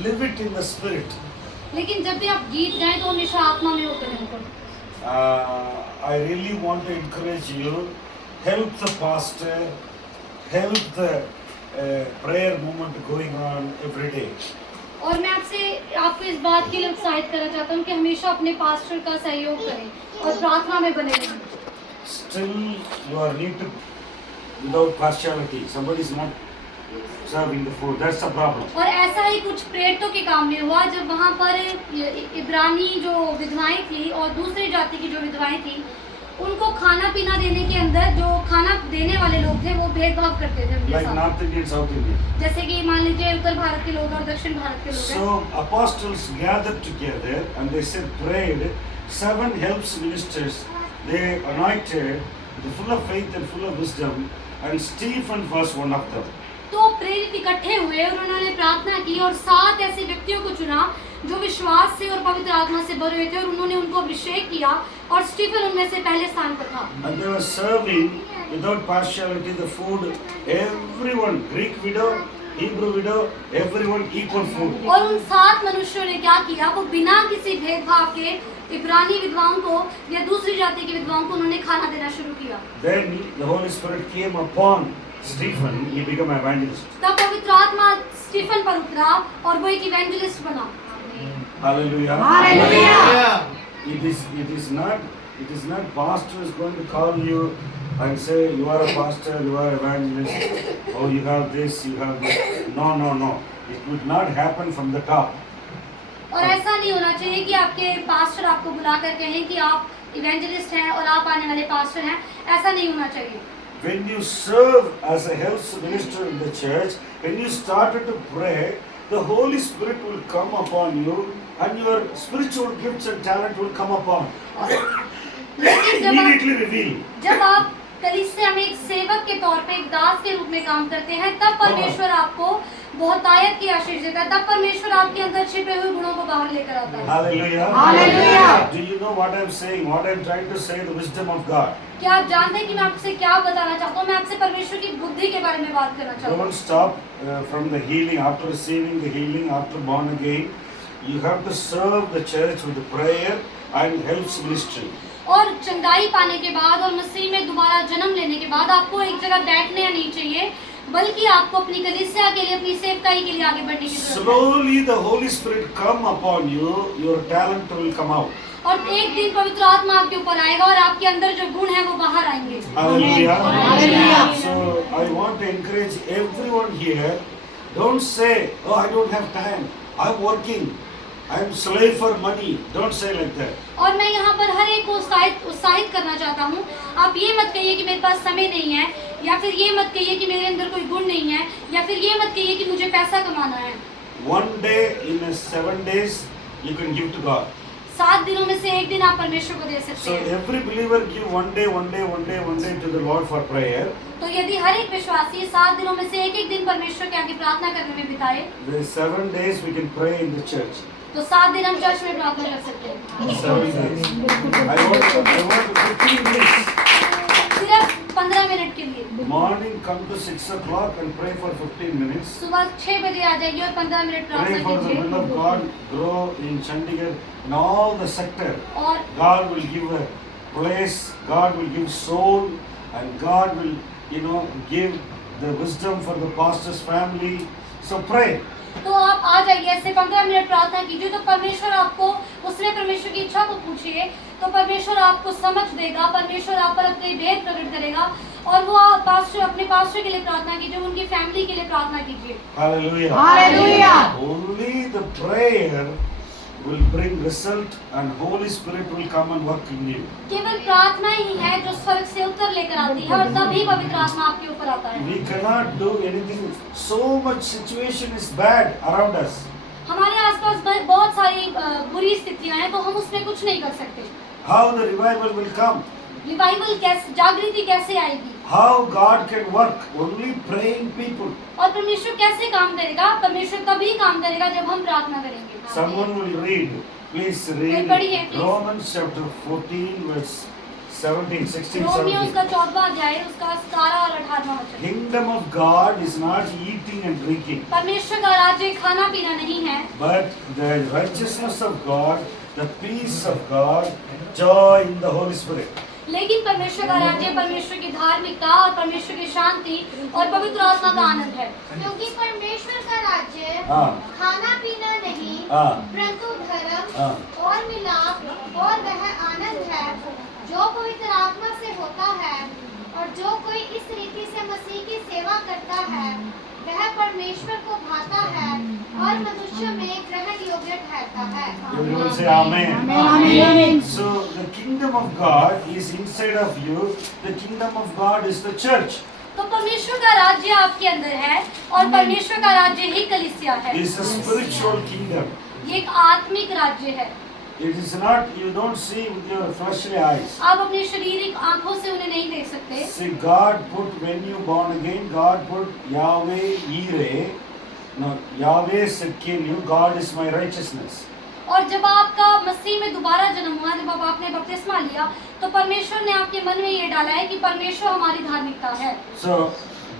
Live it in the spirit. लेकिन जब भी आप गीत गाएं तो हमेशा आत्मा में होकर उनको। I really want to encourage you. Help the pastor. Help the prayer movement going on every day. और मैं आपको इस बात के लिए उत्साहित करना चाहता हूँ कि हमेशा अपने पास्टर का सहयोग करें और प्रार्थना में बने रहें। Still, you are need to without partiality. Somebody is not serving the food. That's the problem. और ऐसा ही कुछ प्रेरितों के काम में हुआ जब वहाँ पर इब्रानी जो विधवाएं थी और दूसरी जाति की जो विधवाएं थी, उनको खाना पीना देने के अंदर जो खाना देने वाले लोग थे वो भेदभाव करते थे उनके Like साथ। North Indian, South Indian. जैसे कि मान लीजिए उत्तर भारत के लोग और दक्षिण भारत के लोग हैं। So apostles gathered together and they said, prayed. 7 helps ministers. They anointed, full of faith and full of wisdom, and Stephen was one of them. तो प्रेरित इकट्ठे हुए और उन्होंने प्रार्थना की और 7 ऐसे व्यक्तियों को चुना जो विश्वास से और पवित्र आत्मा से भरे हुए थे और उन्होंने उनको अभिषेक किया और स्टीफन उनमें से पहले स्थान पर था। And they were serving without partiality the food. Everyone, Greek widow, Hebrew widow, everyone equal food. और उन 7 मनुष्यों ने क्या किया, वो बिना किसी भेदभाव के इब्रानी विधवाओं को या दूसरी जाति की विधवाओं को उन्होंने खाना देना शुरू किया। Then the Holy Spirit came upon Stephen. He became an evangelist. तब पवित्र आत्मा स्टीफन पर उतरा और वो एक इवेंजलिस्ट बना। Hallelujah. Hallelujah. It is not pastor is going to call you and say you are a pastor, you are evangelist, oh you have this, you have this. No. It would not happen from the top. और ऐसा नहीं होना चाहिए कि आपके pastor आपको बुलाकर कहें कि आप इवेंजलिस्ट हैं और आप आने वाले पास्टर हैं, ऐसा नहीं होना चाहिए। When you serve as a health minister in the church, when you started to pray, the Holy Spirit will come upon you and your spiritual gifts and talent will come upon. लेकिन Immediately reveal. जब आप कलीसिया में एक सेवक के तौर पे एक दास के रूप में काम करते हैं, तब परमेश्वर आपको बहुतायत की आशीष देता है, तब परमेश्वर आपके अंदर छिपे हुए गुणों को बाहर लेकर आता है। Hallelujah. Hallelujah. Do you know what I'm saying? What I'm trying to say, the wisdom of God. क्या आप जानते हैं कि मैं आपसे क्या बताना चाहता हूँ? मैं आपसे परमेश्वर की बुद्धि के बारे में बात करना चाहता हूँ। Don't stop from the healing. After receiving the healing, after born again, you have to serve the church with the prayer and helps ministry. और चंगाई पाने के बाद और मसीह में दोबारा जन्म लेने के बाद आपको एक जगह बैठने नहीं चाहिए, बल्कि आपको अपनी कलीसिया के लिए, अपनी सेवकाई के लिए आगे बढ़ने की जरूरत है। Slowly the Holy Spirit come upon you, your talent will come out. और एक दिन पवित्र आत्मा आपके ऊपर आएगा और आपके अंदर जो गुण है वो बाहर आएंगे। Hallelujah. Hallelujah. So I want to encourage everyone here. Don't say, "Oh, I don't have time. I'm working. I'm slave for money." Don't say like that. और मैं यहाँ पर हर एक को उत्साहित करना चाहता हूँ। आप ये मत कहिए कि मेरे पास समय नहीं है, या फिर ये मत कहिए कि मेरे अंदर कोई गुण नहीं है, या फिर ये मत कहिए कि मुझे पैसा कमाना है। One day in 7 days you can give to God. 7 दिनों में से एक दिन आप परमेश्वर को दे सकते So हैं। every believer give one day to the Lord for prayer. तो यदि हर एक विश्वासी 7 दिनों में से एक दिन परमेश्वर के आगे प्रार्थना करने में बिताए, The 7 days we can pray in the church. तो 7 दिन हम चर्च में प्रार्थना कर सकते हैं। 7 days. I want 15 minutes. सिर्फ 15 मिनट के लिए। Morning come to 6 o'clock and pray for 15 minutes. सुबह 6 बजे आ जाइए और 15 मिनट Pray प्रार्थना for the will of कीजिए। God grow in Chandigarh in all the sector. और God will give a place, God will give soul, and God will, give the wisdom for the pastor's family. So pray. तो आप आ जाइए, ऐसे 15 minute प्रार्थना कीजिए, तो परमेश्वर आपको, उसने परमेश्वर की इच्छा को पूछिए, तो परमेश्वर आपको समझ देगा, परमेश्वर आप पर अपने भेद प्रकट करेगा, और वो अपने पास्टर के लिए प्रार्थना कीजिए, उनकी फैमिली के लिए प्रार्थना कीजिए। Hallelujah. Hallelujah. Only the prayer will bring result and Holy Spirit will come and work in you. केवल प्रार्थना ही है जो स्वर्ग से उत्तर लेकर आती है, और तभी पवित्र आत्मा आपके ऊपर आता है। We cannot do anything. So much situation is bad around us. हमारे आसपास बहुत सारी बुरी स्थितियां हैं, तो हम उसमें कुछ नहीं कर सकते। How the revival will come? Revival कैसे, जागृति कैसे आएगी? How God can work? Only praying people. और परमेश्वर कैसे काम करेगा? परमेश्वर तभी काम करेगा जब हम प्रार्थना करेंगे। Someone will read. Please read पढ़िए, please. Romans chapter 14 verse 17, 16, Romeo 17. उसका 14वां अध्याय, उसका 17 और 18वां वचन। Kingdom of God is not eating and drinking. परमेश्वर का राज्य खाना पीना नहीं है, But the righteousness of God, the peace of God, joy in the Holy Spirit. लेकिन परमेश्वर का राज्य परमेश्वर की धार्मिकता और परमेश्वर की शांति और पवित्र आत्मा का आनंद है। क्योंकि परमेश्वर का राज्य हाँ खाना पीना नहीं हाँ परंतु धर्म हाँ और मिलाप और वह आनंद है जो पवित्र आत्मा से होता है और जो कोई इस रीति से मसीह की सेवा करता है वह परमेश्वर को भाता है और मनुष्य में ग्रहण योग्य ठहरता है। Everyone say Amen. Amen. So the kingdom of God is inside of you. The kingdom of God is the church. तो परमेश्वर का राज्य आपके अंदर है और परमेश्वर का राज्य ही कलीसिया है। It's a spiritual kingdom. ये एक आत्मिक राज्य है। It is not, you don't see with your fleshly eyes. आप अपने शारीरिक आंखों से उन्हें नहीं देख सकते। See, God put, when you born again, God put Yahweh Yireh. No, Yahweh said in you, God is my righteousness. और जब आपका मसीह में दोबारा जन्म हुआ, जब आपने बपतिस्मा लिया, तो परमेश्वर ने आपके मन में ये डाला है कि परमेश्वर हमारी धार्मिकता है। So,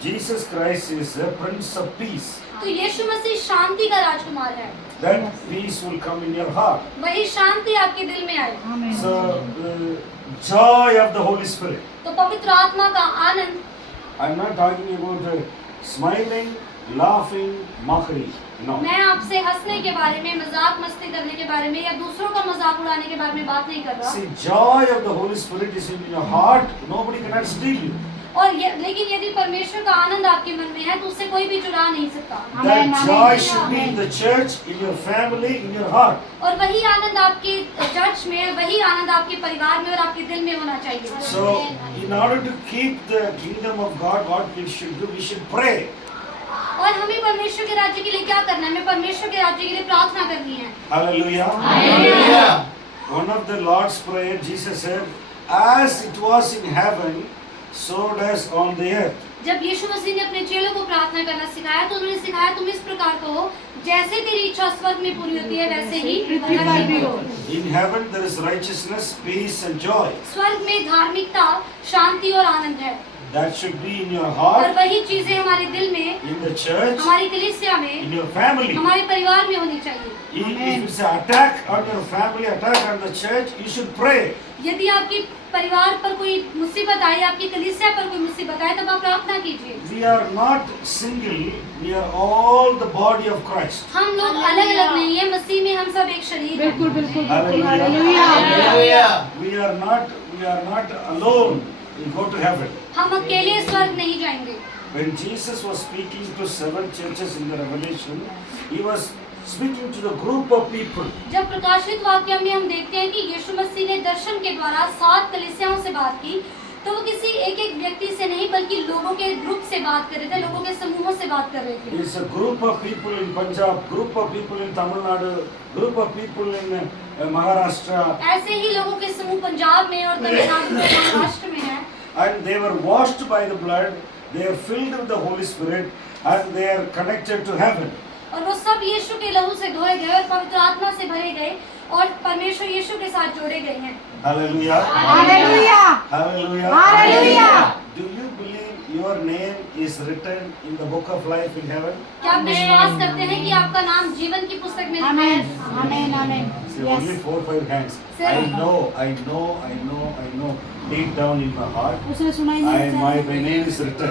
Jesus Christ is the Prince of Peace. तो यीशु मसीह शांति का राजकुमार है। Then peace will come in your heart. वही शांति आपके दिल में आए। Amen. So, joy of the Holy Spirit. तो पवित्र आत्मा का आनंद। I'm not talking about smiling, laughing, mockery. No. मैं आपसे हंसने के बारे में, मजाक मस्ती करने के बारे में या दूसरों का मजाक उड़ाने के बारे में बात नहीं कर रहा। See, joy of the Holy Spirit is in your heart. Nobody cannot steal you. और लेकिन यदि परमेश्वर का आनंद आपके मन में है तो उससे कोई भी चुरा नहीं सकता। Amen, That joy amen. should be in the church, in your family, in your heart. और वही आनंद आपके चर्च में, वही आनंद आपके परिवार में और आपके दिल में होना चाहिए। So, in order to keep the kingdom of God, what we should do, we should pray. और हमें परमेश्वर के राज्य के लिए क्या करना है? हमें परमेश्वर के राज्य के लिए प्रार्थना करनी है। Hallelujah. Hallelujah. One of the Lord's Prayer, Jesus said, as it was in heaven, so does on the earth. जब यीशु मसीह ने अपने चेलों को प्रार्थना करना सिखाया तो उन्होंने सिखाया तुम इस प्रकार कहो, जैसे तेरी इच्छा स्वर्ग में पूरी होती है वैसे ही पृथ्वी पर भी हो। In heaven there is righteousness, peace and joy. स्वर्ग में धार्मिकता, शांति और आनंद है। That should be in your और heart, वही चीजें हमारे दिल में, in the church, हमारी कलीसिया में, in your family. हमारे परिवार में होनी चाहिए। If it's an attack on your family, attack on the church, you should pray. यदि आपके परिवार पर कोई मुसीबत आए, आपकी कलीसिया पर कोई मुसीबत आए, तब आप प्रार्थना कीजिए। We are not single, we are all the body of Christ. हम लोग अलग अलग नहीं है, मसीह में हम सब एक शरीर हैं। बिल्कुल बिल्कुल Hallelujah. Hallelujah. We are not alone. We go to heaven. हम अकेले स्वर्ग नहीं जाएंगे। When Jesus was speaking to 7 churches in the Revelation, he was speaking to the group of people. जब प्रकाशित वाक्य में हम देखते हैं कि यीशु मसीह ने दर्शन के द्वारा 7 कलीसियाओं से बात की, तो वो किसी एक एक व्यक्ति से नहीं बल्कि लोगों के ग्रुप से बात कर रहे थे, लोगों के समूहों से बात कर रहे थे। It's a group of people in Punjab, group of people in Tamil Nadu, group of people in Maharashtra, ऐसे ही लोगों के समूह पंजाब में और तमिलनाडु में, महाराष्ट्र में हैं। and they were washed by the blood. They are filled with the Holy Spirit, and they are connected to heaven. और वो सब यीशु के लहू से धोए गए और पवित्र आत्मा से भरे गए और परमेश्वर यीशु के साथ जोड़े गए हैं। Hallelujah. Hallelujah. Hallelujah. Hallelujah. Do you believe your name is written in the book of life in heaven? क्या आप विश्वास करते हैं कि आपका नाम जीवन की पुस्तक में लिखा Amen. है? Amen. Amen. See, only Yes. 4-5 hands. Sir. I know. Deep down in my heart, उसने सुना ही नहीं। my name is written.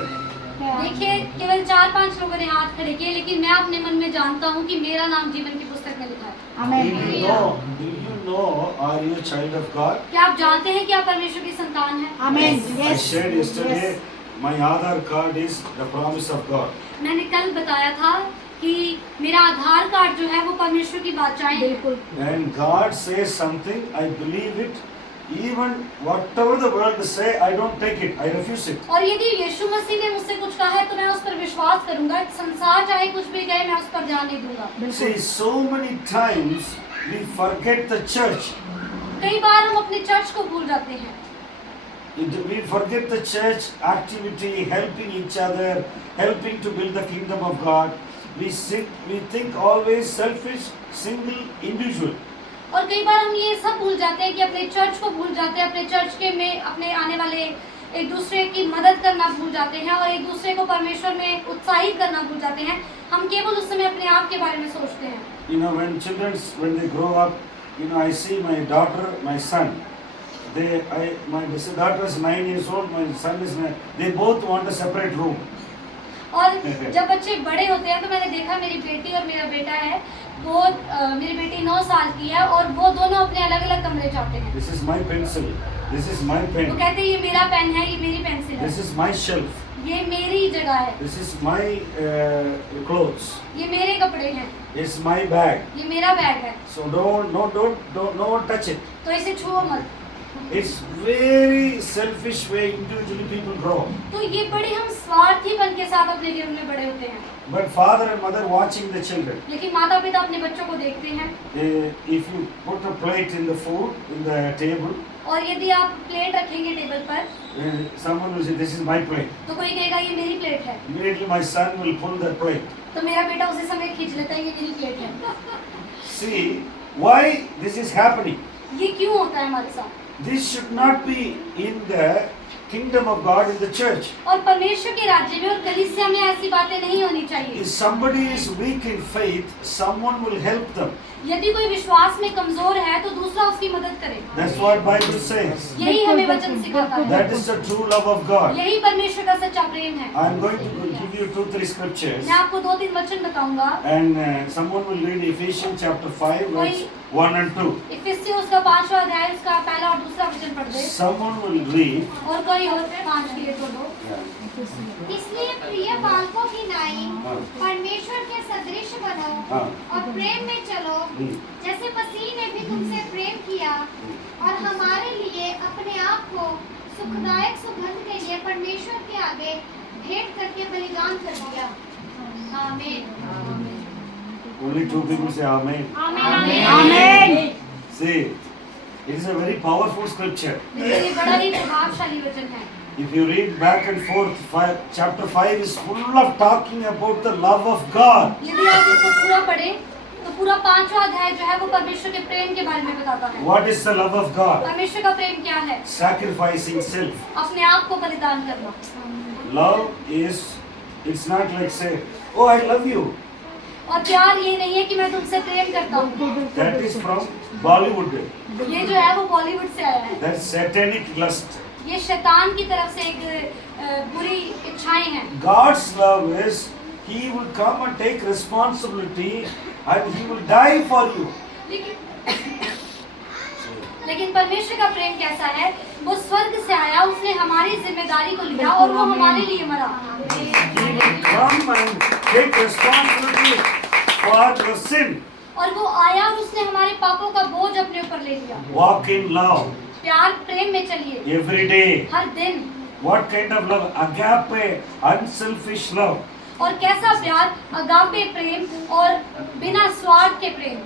देखिए, केवल 4-5 लोगों ने हाथ खड़े किए, लेकिन मैं अपने मन में जानता हूँ कि मेरा नाम जीवन की पुस्तक में लिखा है। Amen. Do you know, are you a child of God? क्या आप जानते हैं कि आप परमेश्वर की संतान हैं? Amen. I Yes. shared yesterday, Yes. my Aadhaar card is the promise of God. मैंने कल बताया था कि मेरा आधार कार्ड जो है वो परमेश्वर की बाचाएं हैं। बिल्कुल। When God says something, I believe it. Even whatever the world say, I don't take it. I refuse it. और यदि यीशु मसीह ने मुझसे कुछ कहा है तो मैं उस पर विश्वास करूंगा। संसार चाहे कुछ भी कहे, मैं उस पर ध्यान नहीं दूंगा। See, so many times we forget the church. कई बार हम अपने चर्च को भूल जाते हैं। We forget the church activity, helping each other, helping to build the kingdom of God. We think always selfish, single, individual. और कई बार हम ये सब भूल जाते हैं कि अपने चर्च को भूल जाते हैं, अपने चर्च के में अपने आने वाले एक दूसरे की मदद करना भूल जाते हैं और एक दूसरे को परमेश्वर में उत्साहित करना भूल जाते हैं। हम केवल उस समय अपने आप के बारे में सोचते हैं। You know, when they grow up, you know, I see my daughter, my son. My daughter is 9 years old. My son is 9. They both want a separate room. और जब बच्चे बड़े होते हैं तो मैंने देखा मेरी बेटी और मेरा बेटा है, वो मेरी बेटी 9 साल की है और वो दोनों अपने अलग अलग कमरे चाहते हैं। This is my pencil. This is my वो pen. कहते हैं ये मेरा पेन है, ये मेरी पेंसिल है, This is my shelf. ये मेरी जगह है, This is my clothes. ये मेरे कपड़े हैं, It's my bag. ये मेरा बैग है, So don't no one touch it. तो इसे छुओ मत। It's very selfish way individually people grow. तो ये बड़े हम स्वार्थीपन के साथ अपने जीवन में बड़े होते हैं। But father and mother watching the children. लेकिन माता पिता अपने बच्चों को देखते हैं, If you put a plate in the food in the table, और यदि आप प्लेट रखेंगे टेबल पर someone will say, "This is my plate." तो कोई कहेगा ये मेरी प्लेट है, Immediately my son will pull that plate. तो मेरा बेटा उसी समय खींच लेता है ये मेरी प्लेट है। See why this is happening. ये क्यों होता है हमारे साथ? This should not be in the kingdom of God in the church. और परमेश्वर के राज्य में और कलीसिया में ऐसी बातें नहीं होनी चाहिए। If somebody is weak in faith, someone will help them. यदि कोई विश्वास में कमजोर है तो दूसरा उसकी मदद करे। That's what Bible says. यही हमें वचन सिखाता है, That is the true love of God. यही परमेश्वर का सच्चा प्रेम है। I'm going to give you 2-3 scriptures, मैं आपको 2-3 वचन बताऊंगा। and someone will read Ephesians chapter 5, verse 1 and 2. इफिसियों उसका 5वां अध्याय उसका पहला और दूसरा वचन पढ़ दे, Someone will read. और कोई और 5 के लिए तो दो। इसलिए प्रिय बालकों की नाई हाँ। परमेश्वर के सदृश बनो हाँ। और प्रेम में चलो, जैसे मसीह ने भी तुमसे प्रेम किया और हमारे लिए अपने आप को सुखदायक सुगंध के लिए परमेश्वर के आगे भेंट करके बलिदान कर दिया। आमीन। Only 2 people say Amen. Amen. See, it is a very powerful scripture. लेकिन ये बड़ा ही प्रभावशाली वचन है। If you read back and forth, chapter 5 is full of talking about the love of God. यदि आप इसको पूरा पढ़ें तो पूरा 5वां अध्याय जो है वो परमेश्वर के प्रेम के बारे में बताता है। What is the love of God? परमेश्वर का प्रेम क्या है? Sacrificing self. अपने आप को बलिदान करना। Love is, it's not like say, oh I love you. और प्यार ये नहीं है कि मैं तुमसे प्रेम करता हूँ। That is from Bollywood. ये जो है वो बॉलीवुड से आया है। That's satanic lust. ये शैतान की तरफ से एक बुरी इच्छाएं हैं। God's love is, He will come and take responsibility and He will die for you. लेकिन परमेश्वर का प्रेम कैसा है? वो स्वर्ग से आया, उसने हमारी जिम्मेदारी को लिया और वो हमारे लिए मरा। He will come and take responsibility for your sin. और वो आया और उसने हमारे पापों का बोझ अपने ऊपर ले लिया। Walk in love प्यार प्रेम में चलिए every day. हर दिन। What kind of love? Agape, unselfish love. और कैसा प्यार? अगापे प्रेम और बिना स्वार्थ के प्रेम।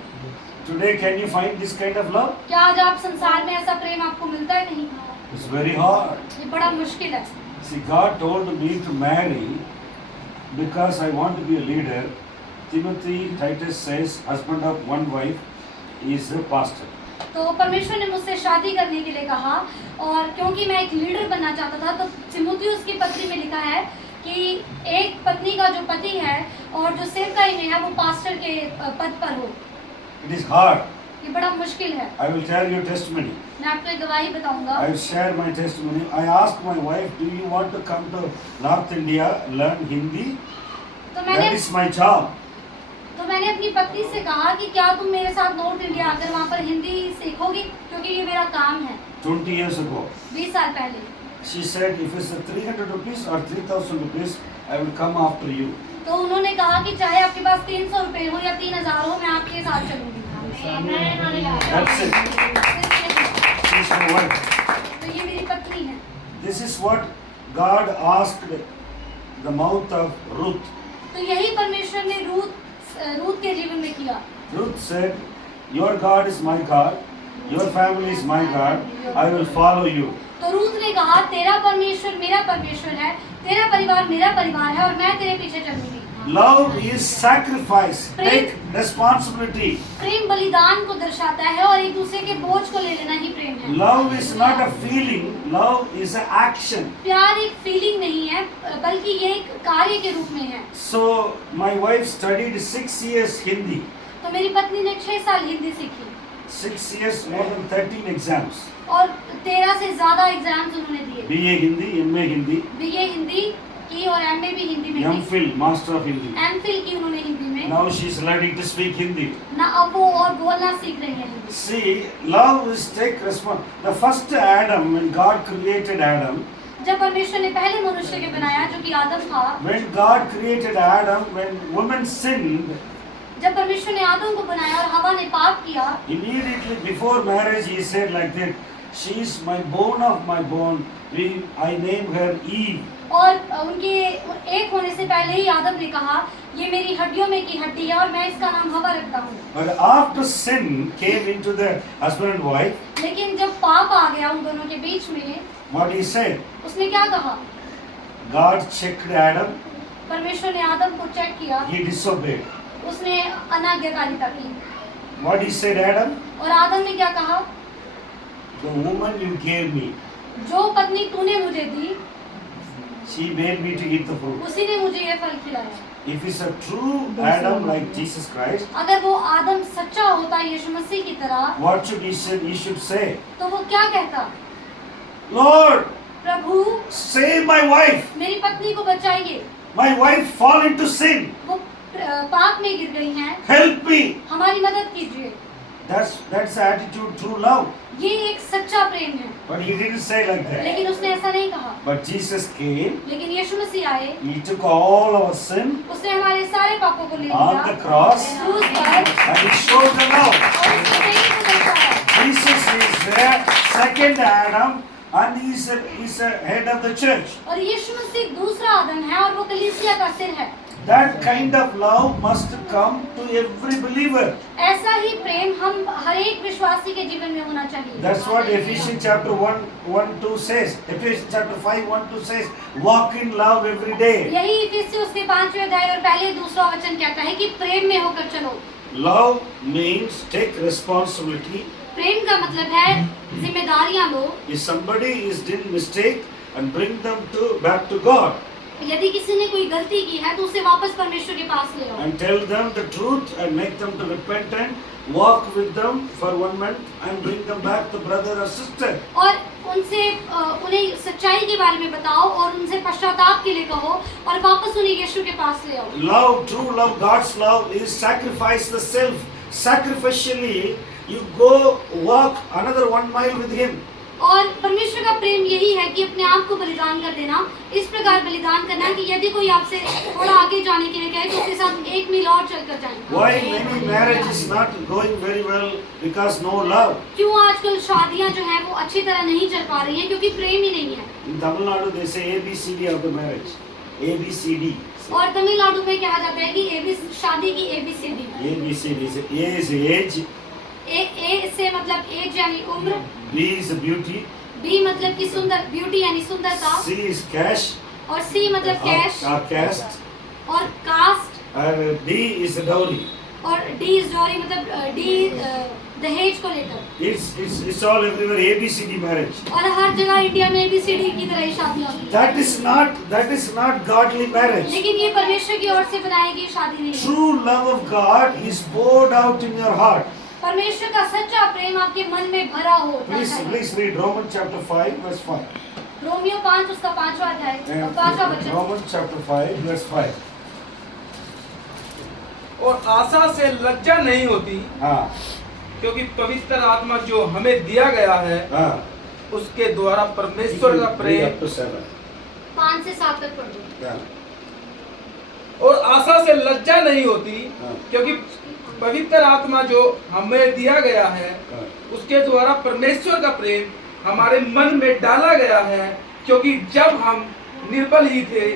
Today, can you find this kind of love? क्या आज आप संसार में ऐसा प्रेम आपको मिलता है? नहीं। It's very hard. ये बड़ा मुश्किल है। See, God told me to marry because I want to be a leader. Timothy Titus says, husband of one wife is a pastor. तो परमेश्वर ने मुझसे शादी करने के लिए कहा, और क्योंकि मैं एक लीडर बनना चाहता था, तो तिमुथियुस की पत्री में लिखा है कि एक पत्नी का जो पति है और जो सेवकाई में है वो पास्टर के पद पर हो। It is hard. ये बड़ा मुश्किल है। I will tell you testimony. मैं आपको एक गवाही बताऊंगा। I will share my testimony. I asked my wife, do you want to come to North India, learn Hindi? That is my job. तो मैंने अपनी पत्नी से कहा कि क्या तुम मेरे साथ नॉर्थ इंडिया आकर वहाँ पर हिंदी सीखोगी, क्योंकि ये मेरा काम है। 20 years ago. 20 साल पहले। She said, if it's 300 rupees or 3,000 rupees, I will come after you. तो उन्होंने कहा कि चाहे आपके पास 300 रुपए हो या 3000 हो, मैं आपके साथ चलूंगी। That's it. She's my wife. तो ये मेरी पत्नी है। This is what God asked the mouth of Ruth. तो यही परमेश्वर ने रूत के जीवन में किया। Ruth said, your God is my God, your family is my God, I will follow you. तो रूत ने कहा, तेरा परमेश्वर मेरा परमेश्वर है, तेरा परिवार मेरा परिवार है और मैं तेरे पीछे चलूंगी। Love is sacrifice. Pray. Take responsibility. प्रेम बलिदान को दर्शाता है और एक दूसरे के बोझ को ले लेना ही प्रेम है। Love is not a feeling. Love is an action. प्यार एक फीलिंग नहीं है बल्कि ये एक कार्य के रूप में है। So my wife studied 6 years Hindi. तो मेरी पत्नी ने 6 साल हिंदी सीखी 6 years, more than 13 exams. और 13 से ज्यादा एग्जाम्स उन्होंने दिए। BA Hindi, MA Hindi, BA Hindi की और एमए भी हिंदी में की। MPhil, Master of Hindi. MPhil की उन्होंने हिंदी में। Now she is learning to speak Hindi. ना अब वो और बोलना सीख रही है Hindi. See, love is take response. The first Adam, when God created Adam, जब परमेश्वर ने पहले मनुष्य के बनाया जो कि आदम था, when God created Adam, when woman sinned, जब परमेश्वर ने आदम को बनाया और हवा ने पाप किया, immediately before marriage he said like that, she is my bone of my bone. I name her Eve. और उनके एक होने से पहले ही आदम ने कहा ये मेरी हड्डियों में की हड्डी है और मैं इसका नाम हवा रखता हूँ। But after sin came into the husband and wife, लेकिन जब पाप आ गया उन दोनों के बीच में, what he said? उसने क्या कहा? God checked Adam, परमेश्वर ने आदम को चेक किया, he disobeyed. उसने अनाज्ञाकारिता की। What he said, Adam? और आदम ने क्या कहा? The woman you gave me, जो पत्नी तूने मुझे दी she made me to eat the fruit. उसी ने मुझे ये फल खिलाया। If it's a true Adam like Jesus Christ, अगर वो आदम सच्चा होता यीशु मसीह की तरह, what should he say? He should say, तो वो क्या कहता? Lord, Prabhu save my wife. मेरी पत्नी को बचाइए, My wife fall into sin. वो पाप में गिर गई हैं, Help me. हमारी मदद कीजिए। That's the attitude, true love. ये एक सच्चा प्रेम है। But he didn't say like that. लेकिन उसने ऐसा नहीं कहा। But Jesus came. लेकिन यीशु मसीह आए, He took all our sin उसने हमारे सारे पापों को ले on लिया the cross क्रूस पर and he showed the love. और उसने प्रेम को दर्शाया। Jesus is the second Adam and he's a head of the church. और यीशु मसीह दूसरा आदम है और वो कलीसिया का सिर है। That kind of love must come to every believer. ऐसा ही प्रेम हम हर एक विश्वासी के जीवन में होना चाहिए। That's what Ephesians chapter 1:2 says. Ephesians chapter 5:1-2 says, walk in love every day. यही इफिसियों उसके 5वें अध्याय और पहले दूसरा वचन कहता है कि प्रेम में होकर चलो। Love means take responsibility. प्रेम का मतलब है जिम्मेदारियां लो। If somebody is doing mistake and bring them back to God यदि किसी ने कोई गलती की है तो उसे वापस परमेश्वर के पास ले आओ and tell them the truth and make them to repent and walk with them for 1 month and bring them back to brother or sister. और उनसे उन्हें सच्चाई के बारे में बताओ और उनसे पश्चाताप के लिए कहो और वापस उन्हें यीशु के पास ले आओ। Love, true love, God's love is sacrifice the self. Sacrificially, you go walk another 1 mile with Him. और परमेश्वर का प्रेम यही है कि अपने आप को बलिदान कर देना, इस प्रकार बलिदान करना कि यदि कोई आपसे थोड़ा आगे जाने के लिए कहे तो उसके साथ 1 मील और चलकर जाएं। Why many marriages not going very well? Because no love. क्यों आजकल शादियां जो हैं वो अच्छी तरह नहीं चल पा रही हैं क्योंकि प्रेम ही नहीं है। In Tamil Nadu they say ABCD of the marriage. ABCD. और तमिलनाडु में कहा जाता है कि शादी की ABCD। ABCD is A is age. ए से मतलब एज यानी उम्र, B is beauty. बी मतलब कि सुंदर, ब्यूटी यानी सुंदरता, C is cash. और सी मतलब कैश Or caste. और कास्ट, और D is dowry. और डी इज डॉरी मतलब डी दहेज को लेकर। It's all everywhere ABCD marriage. और हर जगह इंडिया में ABCD की तरह ही शादियां होती हैं। That is not godly marriage. लेकिन ये परमेश्वर की ओर से बनाई गई शादी नहीं है। True love of God is poured out in your heart. परमेश्वर का सच्चा प्रेम आपके मन में भरा होना चाहिए। Please read Romans chapter 5 verse 5. Romeo 5 उसका 5वां अध्याय और 5वां वचन। Romans chapter 5 verse 5. और आशा से लज्जा नहीं होती, हाँ क्योंकि पवित्र आत्मा जो हमें दिया गया है हाँ. उसके द्वारा परमेश्वर का प्रेम, Up to 7. 5 से 7 तक पढ़ लो। Yeah. और आशा से लज्जा नहीं होती, हाँ. क्योंकि पवित्र आत्मा जो हमें दिया गया है हाँ. उसके द्वारा परमेश्वर का प्रेम हमारे मन में डाला गया है। क्योंकि जब हम निर्बल ही थे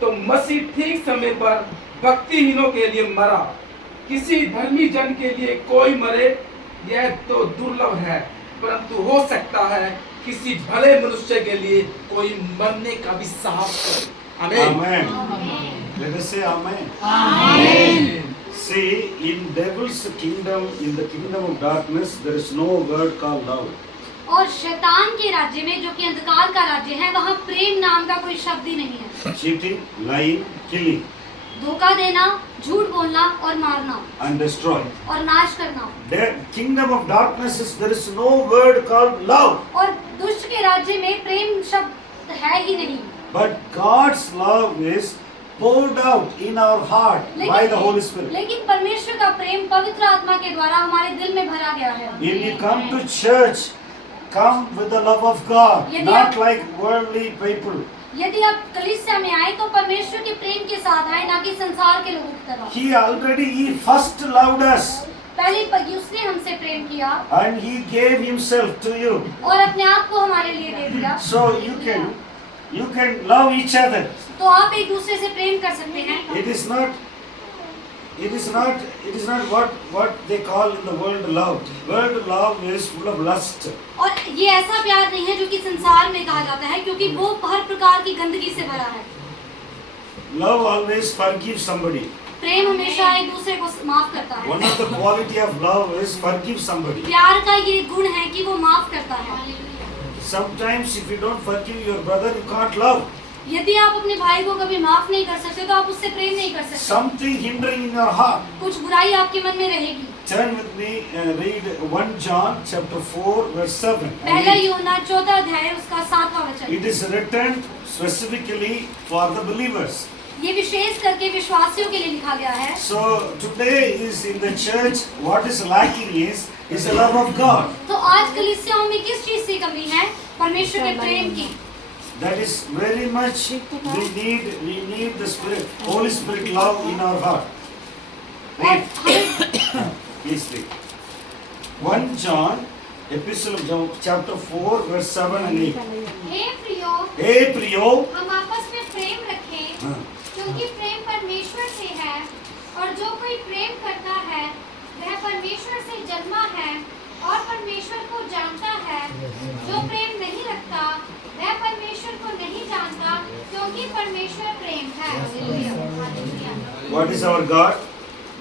तो मसीह ठीक समय पर भक्तिहीनों के लिए मरा। किसी धर्मी जन के लिए कोई मरे यह तो दुर्लभ है, परंतु हो सकता है किसी भले मनुष्य के लिए कोई मरने का भी साहस करे। आमीन। Amen. Let us say Amen. See, in devil's kingdom, in the kingdom of darkness, there is no word called love. और शैतान के राज्य में, जो कि अंधकार का राज्य है, वहाँ प्रेम नाम का कोई शब्द ही नहीं है। Cheating, lying, killing, धोखा देना, झूठ बोलना और मारना and destroy. और नाश करना। The kingdom of darkness is there is no word called love. और दुष्ट के राज्य में प्रेम शब्द है ही नहीं। But God's love is poured out in our heart by the Holy Spirit. लेकिन परमेश्वर का प्रेम पवित्र आत्मा के द्वारा हमारे दिल में भरा गया है। When you come to church, come with the love of God, यदि not आप- like worldly people. यदि आप कलीसिया में आए तो परमेश्वर के प्रेम के साथ आए, ना कि संसार के लोगों की तरह। He first loved us पहले उसने हमसे प्रेम किया and He gave Himself to you. और अपने आप को हमारे लिए दे दिया। So you can love each other. तो आप एक दूसरे से प्रेम कर सकते हैं। It is not what they call in the world love. World love is full of lust. और ये ऐसा प्यार नहीं है जो कि संसार में कहा जाता है, क्योंकि वो हर प्रकार की गंदगी से भरा है। Love always forgives somebody. प्रेम हमेशा एक दूसरे को माफ करता है। One of the quality of love is forgive somebody. प्यार का ये गुण है कि वो माफ करता है। Sometimes if you don't forgive your brother, you can't love. यदि आप अपने भाई को कभी माफ नहीं कर सकते तो आप उससे प्रेम नहीं कर सकते। Something hindering in your heart. कुछ बुराई आपके मन में रहेगी। Turn with me and read 1 John chapter 4 verse 7. पहला यूहन्ना 4 अध्याय उसका 7वां वचन। It is written specifically for the believers. ये विशेष करके विश्वासियों के लिए लिखा गया है। So today is in the church, what is lacking is the love of God. तो आज कलीसियाओं में किस चीज की कमी है? परमेश्वर के प्रेम की। That is very much we need the Spirit, Holy Spirit love in our heart. और Read. हमें Please read. 1 John, Epistle of John, chapter 4, verse 7 and 8. हे प्रियो, हे प्रियो, हम आपस में प्रेम रखें, हाँ, क्योंकि प्रेम परमेश्वर से है, और जो कोई प्रेम करता है वह परमेश्वर से जन्मा है और परमेश्वर को जानता है। जो प्रेम नहीं रखता वह परमेश्वर को नहीं जानता, क्योंकि परमेश्वर प्रेम है। Hallelujah. what is our God?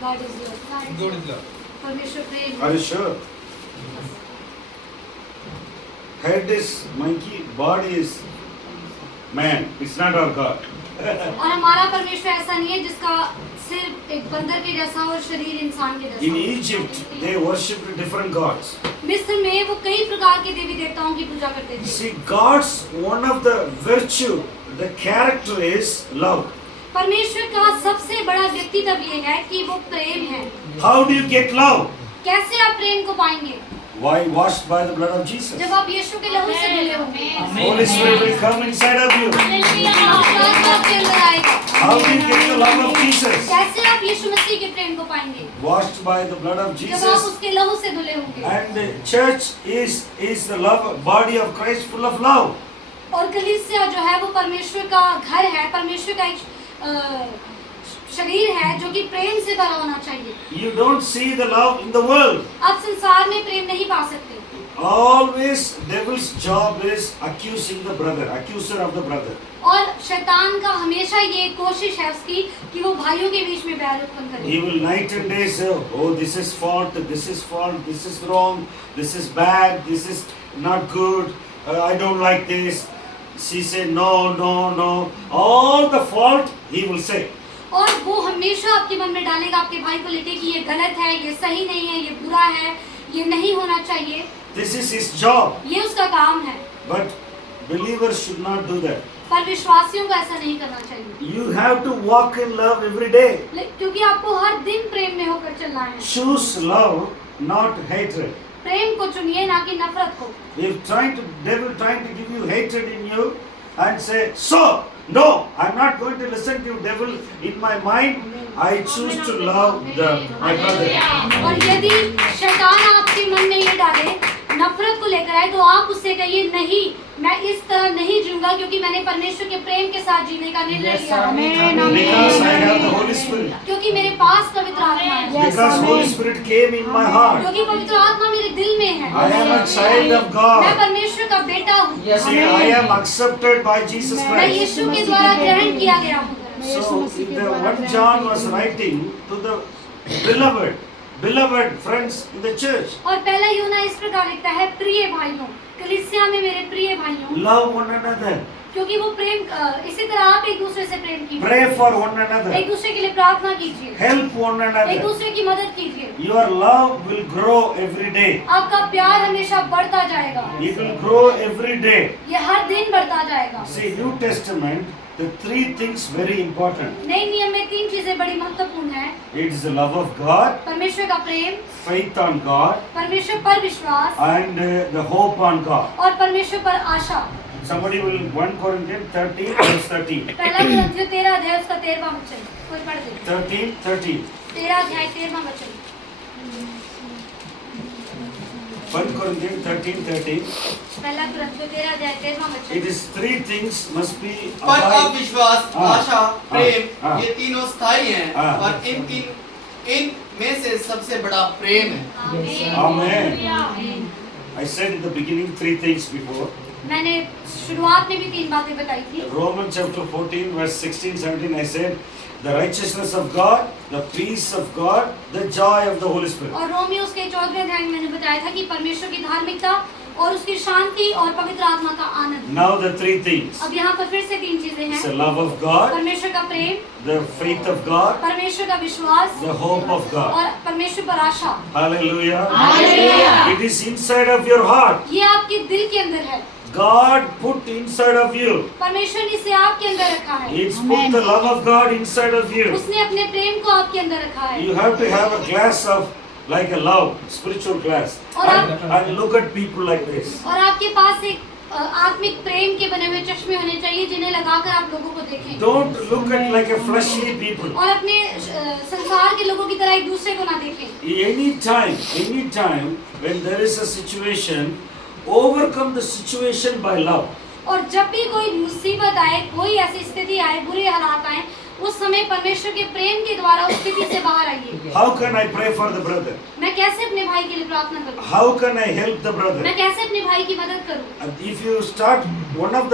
God is yours। God is love. परमेश्वर प्रेम Are you sure? Head is monkey, body is man. It's not our God. और हमारा परमेश्वर ऐसा नहीं है जिसका सिर एक बंदर के जैसा और शरीर इंसान के In जैसा। Egypt, they worshipped different gods. मिस्र में वो कई प्रकार के देवी देवताओं की पूजा करते थे। See, God's one of the virtue, the character is love. परमेश्वर का सबसे बड़ा व्यक्तित्व ये है कि वो प्रेम है। How do you get love? कैसे आप प्रेम को पाएंगे? Why? Washed by the blood of Jesus. जब आप यीशु के लहू से धुले होंगे। Holy Spirit will come inside of you. आत्मा आपके अंदर आएगा। How do you get the love of Jesus? कैसे आप यीशु मसीह के प्रेम को पाएंगे? Washed by the blood of जब आप Jesus. उसके लहू से धुले होंगे। And the church is the love body of Christ, full of love. और कलीसिया जो है वो परमेश्वर का घर है, परमेश्वर का एक शरीर है जो कि प्रेम से भरा होना चाहिए। You don't see the love in the world. आप संसार में प्रेम नहीं पा सकते। Always devil's job is accusing the brother, accuser of the brother. और शैतान का हमेशा ये कोशिश है उसकी कि वो भाइयों के बीच में बैर उत्पन्न करे। He will night and day say, oh, this is fault, this is fault, this is wrong, this is bad, this is not good, I don't like this. She said, no, no, no. All the fault he will say. और वो हमेशा आपके मन में डालेगा आपके भाई को लेके कि ये गलत है, ये सही नहीं है, ये बुरा है, ये नहीं होना चाहिए। This is his job. ये उसका काम है। But believers should not do that. पर विश्वासियों को ऐसा नहीं करना चाहिए। You have to walk in love every day. क्योंकि आपको हर दिन प्रेम में होकर चलना है। Choose love, not hatred. प्रेम को चुनिए, ना कि नफरत को। If devil trying to give you hatred in you and say, so, no, I'm not going to listen to you, devil. In my mind, I choose to love my brother. और यदि शैतान आपके मन में ये डाले, नफरत को लेकर आए, तो आप उससे कहिए नहीं, मैं इस तरह नहीं जीऊंगा क्योंकि मैंने परमेश्वर के प्रेम के साथ जीने का निर्णय लिया है। Because I have the Holy Spirit. क्योंकि मेरे पास पवित्र आत्मा है। Because Holy Spirit came in my heart. क्योंकि पवित्र आत्मा मेरे दिल में है। I am a child of मैं God. परमेश्वर का बेटा हूँ। See, I am accepted by Jesus मैं Christ. यीशु के द्वारा ग्रहण किया गया हूँ। So the one John was writing to the beloved friends in the church. और पहला यूहन्ना इस प्रकार लिखता है, प्रिय भाइयों, कलीसिया में मेरे प्रिय भाइयों, Love one another. क्योंकि वो प्रेम इसी तरह आप एक दूसरे से प्रेम कीजिए, Pray for one another. एक दूसरे के लिए प्रार्थना कीजिए, Help one एक another. दूसरे की मदद कीजिए। Your love will grow every day. आपका प्यार हमेशा बढ़ता जाएगा, It will grow every day. ये हर दिन बढ़ता जाएगा। See, New Testament, the three things very important. नए नियम में तीन चीजें बड़ी महत्वपूर्ण हैं, It is the love of God, परमेश्वर का प्रेम, faith on God, परमेश्वर पर विश्वास and the hope on God. और परमेश्वर पर आशा। Somebody will 1 Corinthians 13 verse 13. पहला कुरिन्थियों 13 अध्याय उसका 13वां वचन, कोई पढ़ दे। 13. 13 अध्याय 13वां वचन। 1 Corinthians 13. पहला कुरिन्थियों 13 अध्याय 13वां वचन। It is three things must be पर अब abide. विश्वास, हाँ, आशा, प्रेम, हाँ, ये तीनों स्थायी हैं हाँ। और इन में से सबसे बड़ा प्रेम है। Amen. I said in the beginning three things before. मैंने शुरुआत में भी तीन बातें बताई थी। Romans chapter 14 verse 16-17 I said the righteousness of God, the peace of God, the joy of the Holy Spirit. और रोमियो उसके 14वें अध्याय में मैंने बताया था कि परमेश्वर की धार्मिकता और उसकी शांति और पवित्र आत्मा का आनंद। Now the three things. अब यहाँ पर फिर से तीन चीजें It's the हैं, love of God, परमेश्वर का प्रेम, the faith of God, परमेश्वर का विश्वास the hope of God. और परमेश्वर पर आशा। Hallelujah. Hallelujah. It is inside of your heart. ये आपके दिल के अंदर है, God put inside of you. परमेश्वर ने इसे आपके अंदर रखा है, It's put the love of God inside of you. उसने अपने प्रेम को आपके अंदर रखा है। You have to have a glass of like a love, spiritual glass. And look at people like this. और आपके पास एक आत्मिक प्रेम के बने हुए चश्मे होने चाहिए जिन्हें लगाकर आप लोगों को देखें, Don't look at like a fleshly people. और अपने संसार के लोगों की तरह एक दूसरे को ना देखें। Anytime when there is a situation, overcome the situation by love. और जब भी कोई मुसीबत आए, कोई ऐसी स्थिति आए, बुरे हालात आए, उस समय परमेश्वर के प्रेम के द्वारा उस स्थिति से बाहर आइए। How can I pray for the brother? मैं कैसे अपने भाई के लिए प्रार्थना करूं? How can I help the brother? मैं कैसे अपने भाई की मदद करूं? And if you start, one of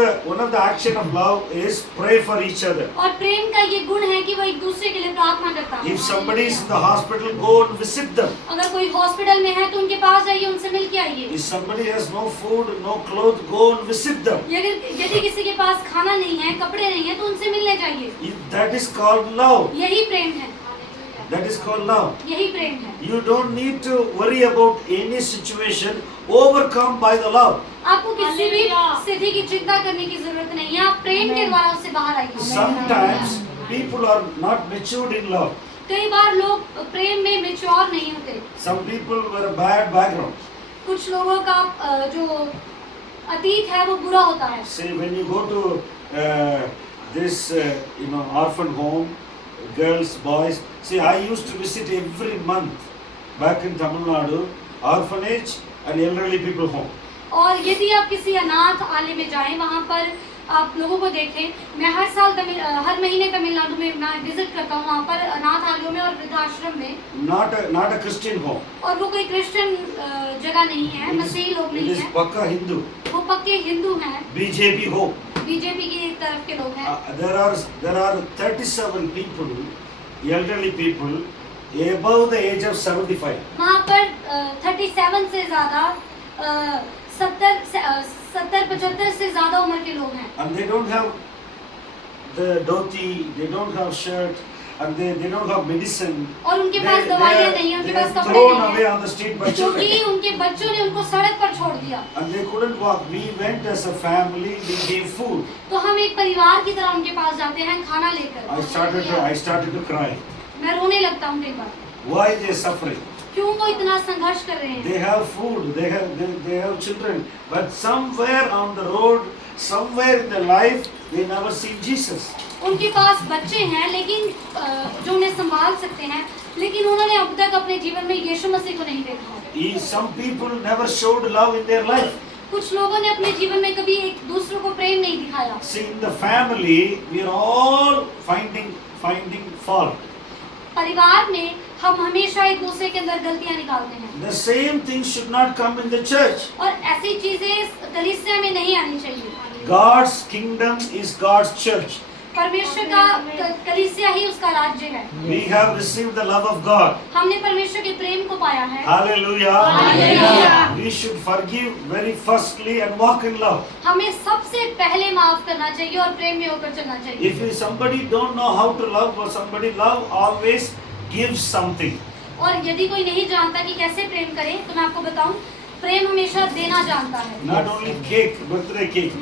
the action of love is pray for each other. और प्रेम का ये गुण है कि वो एक दूसरे के लिए प्रार्थना करता है। If somebody is in the hospital, go and visit them. अगर कोई हॉस्पिटल में है तो उनके पास जाइए, उनसे मिल के आइए। If somebody has no food, no clothes, go and visit them. यदि किसी के पास खाना नहीं है, कपड़े नहीं है, तो उनसे मिलने जाइए। That is called love. यही प्रेम है, That is called love. यही प्रेम है। You don't need to worry about any situation, overcome by the love. आपको किसी भी स्थिति की चिंता करने की जरूरत नहीं है, आप प्रेम के द्वारा उससे बाहर आइए। Sometimes people are not matured in love. कई बार लोग प्रेम में मैच्योर नहीं होते। Some people were a bad background. कुछ लोगों का जो अतीत है वो बुरा होता है। Say when you go to this orphan home, girls, boys. See, I used to visit every month back in Tamil Nadu, orphanage and elderly people home. और यदि आप किसी अनाथ आलय में जाएं, वहाँ पर आप लोगों को देखें, मैं हर महीने तमिलनाडु में मैं विजिट करता हूँ, वहाँ पर अनाथ आलयों में और वृद्धाश्रम में। Not a Christian home. और वो कोई क्रिश्चियन जगह नहीं है, मसीही लोग It नहीं is है, Pakka Hindu. वो पक्के हिंदू हैं, BJP home. बीजेपी की तरफ के लोग हैं। There are 37 people, elderly people, above the age of 75. वहाँ पर 37 से ज़्यादा 70-75 से ज़्यादा उम्र के लोग हैं। And they don't have the dhoti, they don't have shirt, and they don't have medicine. और उनके पास दवाइयाँ नहीं हैं, उनके पास कपड़े thrown नहीं away हैं, on the street by क्योंकि children. उनके बच्चों ने उनको सड़क पर छोड़ दिया। And they couldn't walk. We went as a family, we gave food. तो हम एक परिवार की तरह उनके पास जाते हैं खाना लेकर। I started to cry. मैं रोने लगता हूँ कई बार। Why they suffering? क्यों वो इतना संघर्ष कर रहे हैं? They have food, they have children, but somewhere on the road, somewhere in their life, they never see Jesus. उनके पास बच्चे हैं, लेकिन जो उन्हें संभाल सकते हैं, लेकिन उन्होंने अब तक अपने जीवन में यीशु मसीह को नहीं देखा। Some people never showed love in their life. कुछ लोगों ने अपने जीवन में कभी एक दूसरे को प्रेम नहीं दिखाया। See, in the family, we are all finding fault. परिवार में हम हमेशा एक दूसरे के अंदर गलतियां निकालते हैं। The same thing should not come in the church. और ऐसी चीजें कलीसिया में नहीं आनी चाहिए। God's kingdom is God's church. परमेश्वर का कलीसिया ही उसका राज्य है। We have received the love of God. हमने परमेश्वर के प्रेम को पाया है। Hallelujah. Hallelujah. We should forgive very firstly and walk in love. हमें सबसे पहले माफ करना चाहिए और प्रेम में होकर चलना चाहिए। If somebody don't know how to love or somebody love, always give something. और यदि कोई नहीं जानता कि कैसे प्रेम करें, तो मैं आपको बताऊं, प्रेम हमेशा देना जानता है। Not only cake, birthday cake.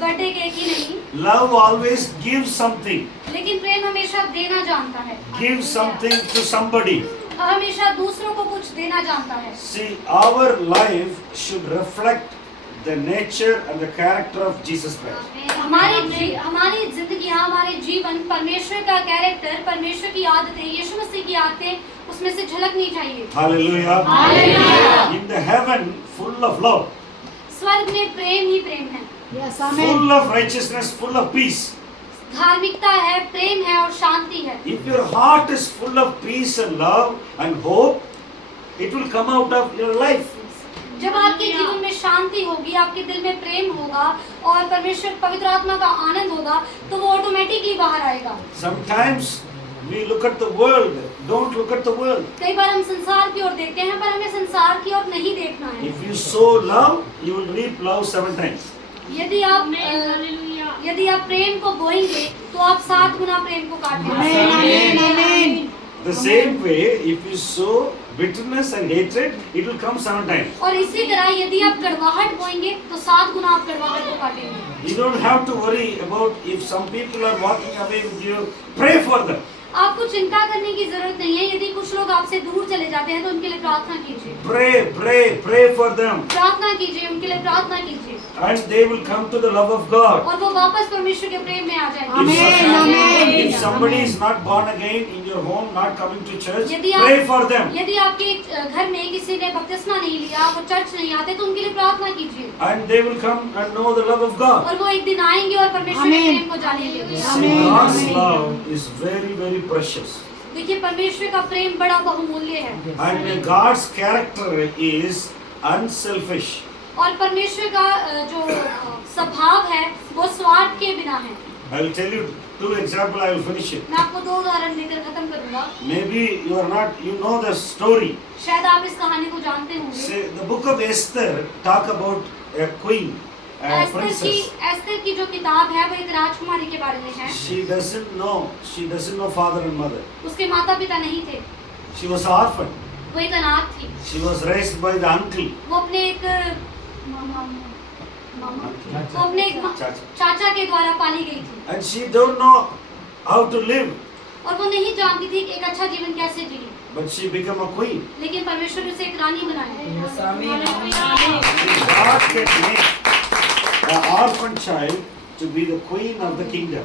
Birthday cake ही नहीं, Love always gives something. लेकिन प्रेम हमेशा देना जानता है। Give something to somebody. हमेशा दूसरों को कुछ देना जानता है। See, our life should reflect the nature and the character of Jesus Christ. हमारी जिंदगी, हमारे जीवन परमेश्वर का कैरेक्टर, परमेश्वर की आदतें, यीशु मसीह की आदतें उसमें से झलकनी चाहिए। Hallelujah. Hallelujah. In the heaven, full of love, स्वर्ग में प्रेम ही प्रेम है, Yes, amen. full of righteousness, full of peace. धार्मिकता है, प्रेम है और शांति है। If your heart is full of peace and love and hope, it will come out of your life. जब आपके जीवन में शांति होगी, आपके दिल में प्रेम होगा और परमेश्वर पवित्र आत्मा का आनंद होगा, तो वो ऑटोमेटिकली बाहर आएगा। Sometimes we look at the world, don't look at the world. कई बार हम संसार की ओर देखते हैं, पर हमें संसार की ओर नहीं देखना है। If you sow love, you will reap love 7 times. यदि आप प्रेम को बोएंगे, तो आप 7 गुना प्रेम को काटेंगे। Amen, amen, amen. The same way, if you sow bitterness and hatred, it will come 7 times. और इसी तरह यदि आप कड़वाहट बोएंगे, तो 7 गुना आप कड़वाहट को काटेंगे। You don't have to worry about if some people are walking away with you. Pray for them. आपको चिंता करने की जरूरत नहीं है। यदि कुछ लोग आपसे दूर चले जाते हैं, तो उनके लिए प्रार्थना कीजिए। Pray for them. प्रार्थना कीजिए, उनके लिए प्रार्थना कीजिए, And they will come to the love of God. और वो वापस परमेश्वर के प्रेम में आ जाएंगे। Amen, amen. If somebody is not born again in your home, not coming to church, यदि pray for them. यदि आपके घर में किसी ने बपतिस्मा नहीं लिया, वो चर्च नहीं आते, तो उनके लिए प्रार्थना कीजिए, And they will come and know the love of God. और वो एक दिन आएंगे और परमेश्वर के Amen. प्रेम को जानेंगे। See, God's love is very, very precious. देखिए, परमेश्वर का प्रेम बड़ा बहुमूल्य है, And God's character is unselfish. और परमेश्वर का जो स्वभाव है, वो स्वार्थ के बिना है। I will tell you 2 examples. I will finish it. मैं आपको 2 उदाहरण देकर खत्म करूंगा। Maybe you are not, you know the story. शायद आप इस कहानी को जानते होंगे। Say, the book of Esther talk about a queen, a princess. Esther की जो किताब है, वो एक राजकुमारी के बारे में है। She doesn't know father and mother. उसके माता पिता नहीं थे, She was an orphan. वो एक अनाथ थी। She was raised by the uncle. वो अपने एक चाचा के द्वारा पाली गई थी, And she don't know how to live. और वो नहीं जानती थी कि एक अच्छा जीवन कैसे जिए, But she became a queen. लेकिन परमेश्वर ने उसे एक रानी बनाया। God can make an orphan child to be the queen of the kingdom.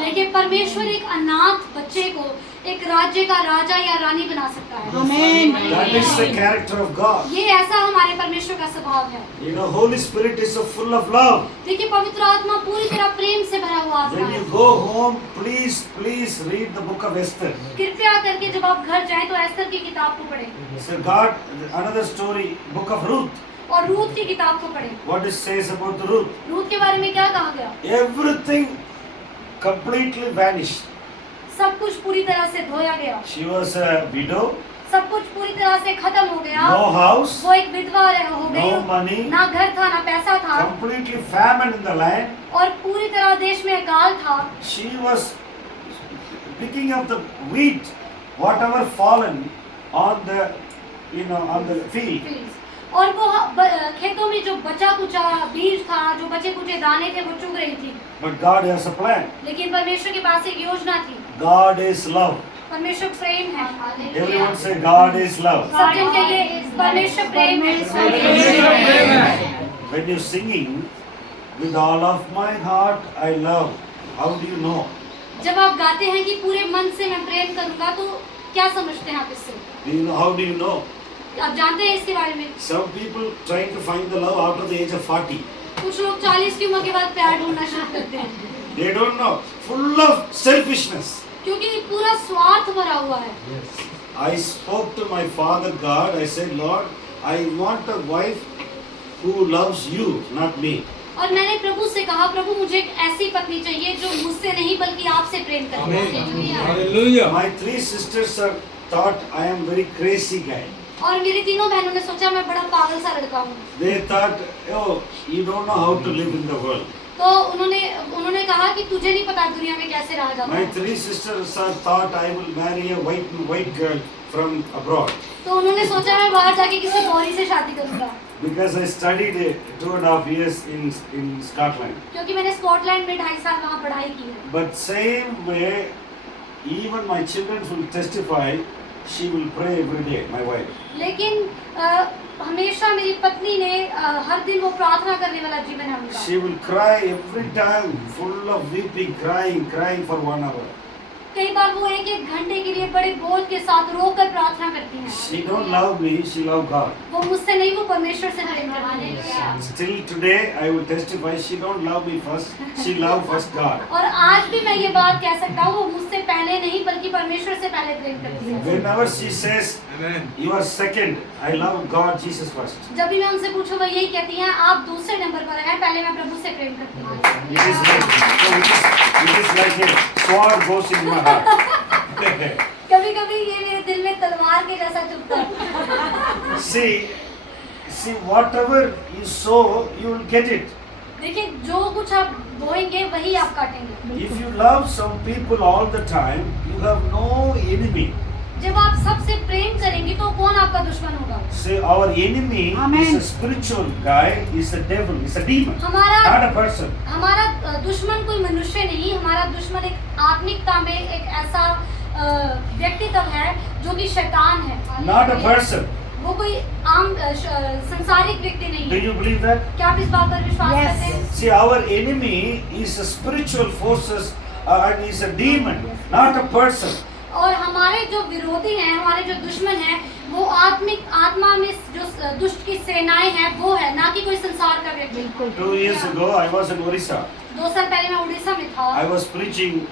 देखिए, परमेश्वर एक अनाथ बच्चे को एक राज्य का राजा या रानी बना सकता है। Amen. That is the character of God. ये ऐसा हमारे परमेश्वर का स्वभाव है। You know, Holy Spirit is so full of love. देखिए, पवित्र आत्मा पूरी तरह प्रेम से भरा हुआ आत्मा When you है। go home, please read the book of Esther. कृपया करके जब आप घर जाएं, तो एस्तर की किताब को पढ़ें, So God, another story, book of Ruth. और रूत की किताब को पढ़ें। What it says about the Ruth? Ruth के बारे में क्या कहा गया? Everything completely vanished. सब कुछ पूरी तरह से धोया गया, She was a widow, सब कुछ पूरी तरह से खत्म हो गया। no house, वो एक विधवा हो गई, no money, ना घर था ना पैसा था, completely famine in the land. और पूरी तरह देश में अकाल था। She was picking up the wheat, whatever fallen on the, on the field. और वो खेतों में जो बचा कुचा बीज था, जो बचे कुचे दाने थे, वो चुग रही थी। But God has a plan. लेकिन परमेश्वर के पास एक योजना थी। God is love. परमेश्वर प्रेम है। Everyone say God is love. सब जन कहिए, परमेश्वर प्रेम है। When you're singing, with all of my heart I love, how do you know? जब आप गाते हैं कि पूरे मन से मैं प्रेम करूंगा, तो क्या समझते हैं आप इससे? How do you know? आप जानते हैं इसके बारे में? Some people trying to find the love after the age of 40. कुछ लोग 40 की उम्र के बाद प्यार ढूंढना शुरू करते हैं, They don't know. Full of selfishness. क्योंकि पूरा स्वार्थ भरा हुआ है। I spoke to my Father God. I said, Lord, I want a wife who loves you, not me. और मैंने प्रभु से कहा, प्रभु मुझे एक ऐसी पत्नी चाहिए जो मुझसे नहीं बल्कि आपसे प्रेम करे। Hallelujah. My three sisters are thought I am very crazy guy. और मेरी तीनों बहनों ने सोचा मैं बड़ा पागल सा लड़का हूँ। They thought, oh, you don't know how to live in the world. तो उन्होंने कहा कि तुझे नहीं पता दुनिया में कैसे रहा जाता My है। three sisters are thought I will marry a white girl from abroad तो उन्होंने सोचा मैं बाहर जाके किसी गौरी से शादी करूंगा, because I studied 2.5 years in Scotland. क्योंकि मैंने स्कॉटलैंड में 2.5 साल वहाँ पढ़ाई की है। But same way, even my children will testify. She will pray every day. My wife. लेकिन हमेशा मेरी पत्नी ने हर दिन वो प्रार्थना करने वाला जीवन है उनका। She will cry every time, full of weeping, crying for 1 hour. कई बार वो एक घंटे के लिए बड़े बोझ के साथ रोकर प्रार्थना करती हैं। She don't love me. She love God. वो मुझसे नहीं, वो परमेश्वर से प्रेम करती है। Still today, I will testify. She don't love me first. She love first God. और आज भी मैं ये बात कह सकता हूँ, वो मुझसे पहले नहीं बल्कि परमेश्वर से पहले प्रेम करती है। Whenever she says, "You are second," I love God, Jesus first. जब भी मैं उनसे पूछूं, वो यही कहती हैं, आप दूसरे नंबर पर हैं, पहले मैं प्रभु से प्रेम करती हूँ। It is like a sword goes in my heart. कभी-कभी ये मेरे दिल में तलवार के जैसा चुभता है। See, whatever you sow, you will get it. देखिए, जो कुछ आप बोएंगे वही आप काटेंगे। If you love some people all the time, you have no enemy. जब आप सबसे प्रेम करेंगे तो कौन आपका दुश्मन होगा? See, our enemy Amen. is a spiritual guy, is a devil, is a demon, हमारा not a person. हमारा दुश्मन कोई मनुष्य नहीं, हमारा दुश्मन एक आत्मिकता में एक ऐसा व्यक्तित्व है जो कि शैतान है। Not a person. वो कोई आम संसारिक व्यक्ति नहीं Do है। you believe that? क्या आप इस बात पर विश्वास Yes. करते हैं? See, our enemy is a spiritual forces and is a demon, not a person. और हमारे जो विरोधी हैं, हमारे जो दुश्मन हैं, वो आत्मा में जो दुष्ट की सेनाएं हैं वो है, ना कि कोई संसार का व्यक्ति। 2 years ago, I was in Orissa. 2 साल पहले मैं उड़ीसा में था I was preaching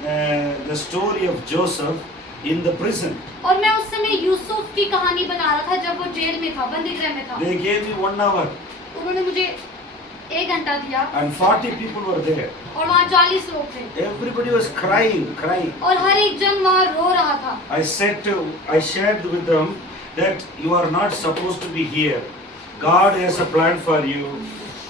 the story of Joseph in the prison. और मैं उस समय यूसुफ की कहानी बता रहा था जब वो जेल में था, बंदी गृह में था। They gave me 1 hour उन्होंने मुझे 1 घंटा दिया and 40 people were there. और वहाँ 40 लोग थे Everybody was crying. और हर एक जन वहाँ रो रहा था। I shared with them that you are not supposed to be here. God has a plan for you.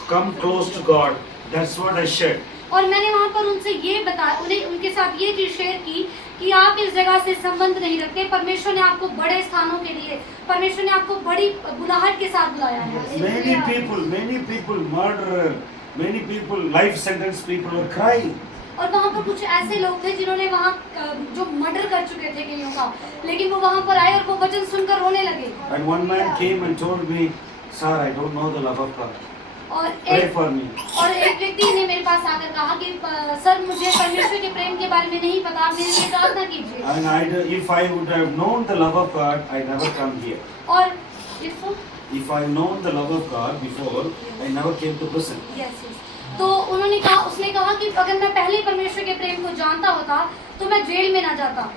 Come close to God. That's what I shared. और मैंने वहाँ पर उनसे ये बताया, उनके साथ ये चीज शेयर की कि आप इस जगह से संबंध नहीं रखते। परमेश्वर ने आपको बड़े स्थानों के लिए, परमेश्वर ने आपको बड़ी बुलाहट के साथ बुलाया है। Many people, murderer, many people, life sentence people were crying. और वहाँ पर कुछ ऐसे लोग थे जिन्होंने वहाँ जो मर्डर कर चुके थे कईयों का, लेकिन वो वहाँ पर आए और वो वचन सुनकर रोने लगे। And one man came and told me, "Sir, I don't know the love of God. और Pray for me." एक व्यक्ति ने मेरे पास आकर कहा कि सर, मुझे परमेश्वर के प्रेम के बारे में नहीं पता, आप मेरे लिए प्रार्थना कीजिए। And if I would have known the love of God, I never come here. और If I known the love of God before, I never came to prison. yes. तो उसने कहा कि अगर मैं पहले परमेश्वर के प्रेम को जानता होता तो मैं जेल में ना जाता।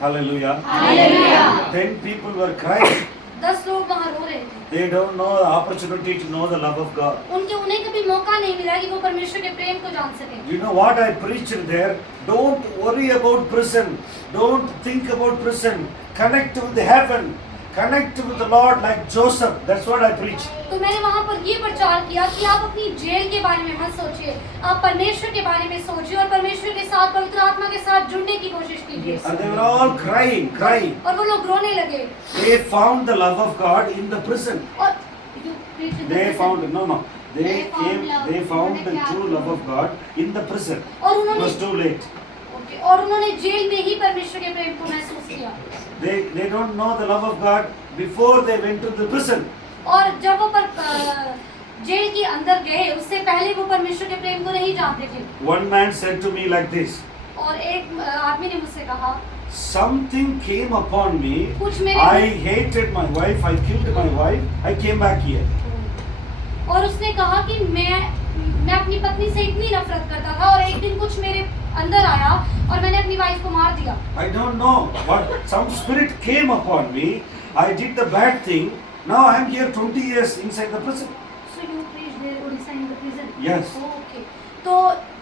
Hallelujah. Hallelujah. 10 people were crying. 10 लोग वहाँ रो रहे थे। They don't know the opportunity to know the love of God. उन्हें कभी मौका नहीं मिला कि वो परमेश्वर के प्रेम को जान सके। You know what I preached there? Don't worry about prison. Don't think about prison. Connect with heaven. Connect with the Lord like Joseph. That's what I preached. तो मैंने वहाँ पर ये प्रचार किया कि आप अपनी जेल के बारे में मत सोचिए, आप परमेश्वर के बारे में सोचिए और परमेश्वर के साथ, पवित्र आत्मा के साथ जुड़ने की कोशिश कीजिए। And they were all crying. और वो लोग रोने लगे। They found the love of God in the prison. और They found They found the true love of God in the prison. और It was too late. और उन्होंने जेल में ही परमेश्वर के प्रेम को महसूस किया। They don't know the love of God before they went to the prison. और जब वो जेल के अंदर गए, उससे पहले वो परमेश्वर के प्रेम को नहीं जानते थे। One man said to me like this. और एक आदमी ने मुझसे कहा, Something came upon me. कुछ मेरे I hated my wife. I killed my wife. I came back here. और उसने कहा कि मैं अपनी पत्नी से इतनी नफरत करता था और एक दिन कुछ मेरे अंदर आया और मैंने अपनी वाइफ को मार दिया। I don't know what some spirit came upon me. I did the bad thing. Now I am here 20 years inside the prison. So you preach there inside the prison? Yes. Okay. तो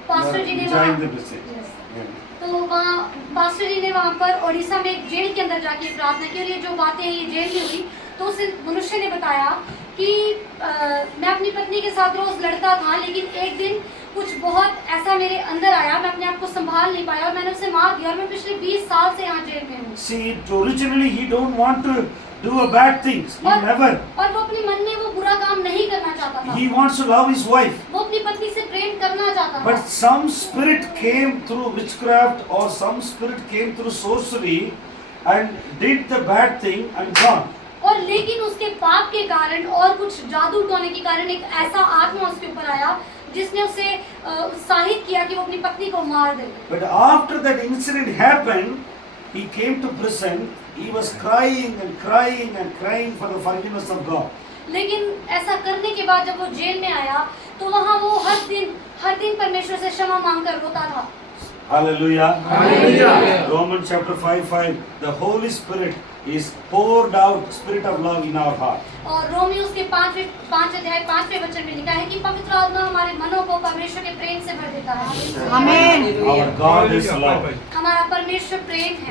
pastor जी ने Join the वहाँ message. Yes. Yeah. तो वहाँ pastor जी ने वहाँ पर ओडिशा में एक जेल के अंदर जाके प्रार्थना की और ये जो बातें हैं ये जेल में हुई। तो उस मनुष्य ने बताया कि मैं अपनी पत्नी के साथ रोज लड़ता था, लेकिन एक दिन कुछ बहुत ऐसा मेरे अंदर आया, मैं अपने आप को संभाल नहीं पाया और मैंने उसे मार दिया और मैं पिछले 20 साल से यहाँ जेल में हूँ। See, originally he don't want to do a bad things. He never. और वो अपने मन में वो बुरा काम नहीं करना चाहता था। He wants to love his wife. वो अपनी पत्नी से प्रेम करना चाहता था। But some spirit came through witchcraft or some spirit came through sorcery and did the bad thing and gone. और लेकिन उसके पाप के कारण और कुछ जादू टोने के कारण एक ऐसा आत्मा उसके ऊपर आया जिसने उसे उत्साहित किया कि वो अपनी पत्नी को मार दे। But after that incident happened, he came to prison. He was crying and crying and crying for the forgiveness of God. लेकिन ऐसा करने के बाद जब वो जेल में आया तो वहाँ वो हर दिन परमेश्वर से क्षमा मांगकर रोता था। Hallelujah. Hallelujah. Romans chapter 5:5. The Holy Spirit is poured out spirit of love in our heart. और रोमी उसके 5 वचन में लिखा है कि पवित्र आत्मा हमारे मनों को परमेश्वर के प्रेम से भर देता है। Amen. Our God is love. हमारा परमेश्वर प्रेम है।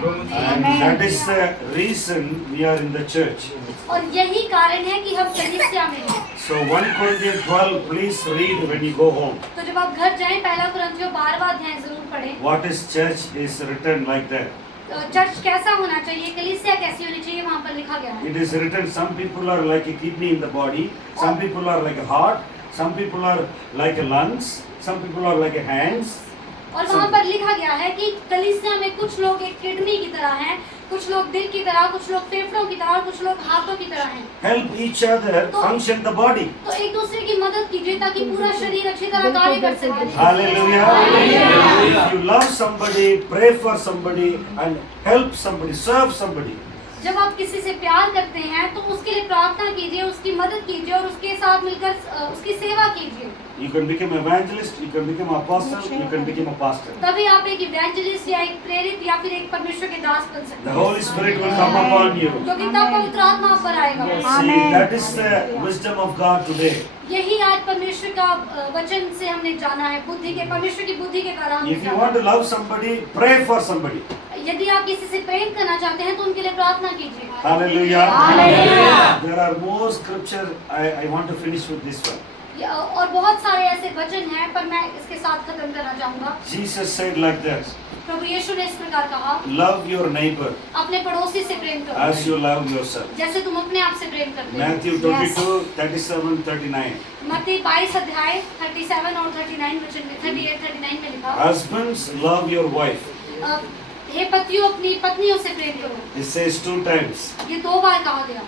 And that is the reason we are in the church. और यही कारण है कि हम कलीसिया में हैं। So 1 Corinthians 12, please read when you go home. तो जब आप घर जाएं पहला कुरिन्थियों 12वां अध्याय जरूर पढ़ें। What is church is written like that. Church कैसा होना चाहिए, कलीसिया कैसी होनी चाहिए, वहाँ पर लिखा गया है। It is written some people are like a kidney in the body, some people are like a heart, some people are like a lungs, some people are like a hands. और वहाँ पर लिखा गया है कि कलीसिया में कुछ लोग एक किडनी की तरह हैं, कुछ लोग दिल की तरह, कुछ लोग फेफड़ों की तरह और कुछ लोग हाथों की तरह हैं। Help each other function the body. तो एक दूसरे की मदद कीजिए ताकि पूरा शरीर अच्छी तरह कार्य कर सके। Hallelujah. If you love somebody, pray for somebody and help somebody, serve somebody. जब आप किसी से प्यार करते हैं तो उसके लिए प्रार्थना कीजिए, उसकी मदद कीजिए और उसके साथ मिलकर उसकी सेवा कीजिए। You can become evangelist, you can become apostle, you can become a pastor. तभी आप एक इवेंजलिस्ट या एक प्रेरित या फिर एक परमेश्वर के दास बन सकते The हैं। Holy Spirit will come upon you. क्योंकि तब पवित्र आत्मा आप पर आएगा। See, that is the wisdom of God today. यही आज परमेश्वर का वचन से हमने जाना है, बुद्धि के परमेश्वर की बुद्धि के कारण हमने If you जाना want to love somebody, pray for somebody. है। यदि आप किसी से प्रेम करना चाहते हैं तो उनके लिए प्रार्थना कीजिए। Hallelujah. Hallelujah. There are more scripture. I want to finish with this one. और बहुत सारे ऐसे वचन हैं पर मैं इसके साथ खत्म करना चाहूँगा। Jesus said like this. प्रभु यीशु ने इस प्रकार कहा, Love your neighbor अपने पड़ोसी से प्रेम करो as you love yourself. जैसे तुम अपने आप से प्रेम करते हो। Matthew 22, 37, 39. मत्ती 22 अध्याय 37 और 39 वचन में 38, 39 में लिखा, Husbands, love your wife. हे पतियों अपनी पत्नियों से प्रेम करो। It says 2 times. ये 2 बार कहा गया।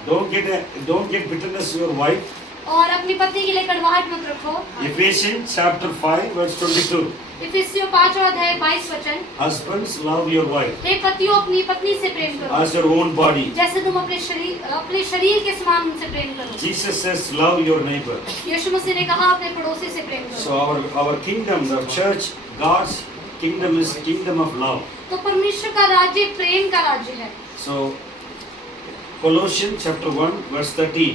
Don't get bitterness your wife. और अपनी पत्नी के लिए कड़वाहट मत रखो। Ephesians chapter 5 verse 22. इफिसियों 5वां अध्याय 22 वचन, Husbands, love your wife हे पतियों अपनी पत्नी से प्रेम करो as your own body. जैसे तुम अपने शरीर के समान उनसे प्रेम करो। Jesus says, love your neighbor. यीशु मसीह ने कहा अपने पड़ोसी से प्रेम करो। So our kingdom, the church, God's kingdom is kingdom of love. तो परमेश्वर का राज्य प्रेम का राज्य है। So Colossians chapter 1 verse 13.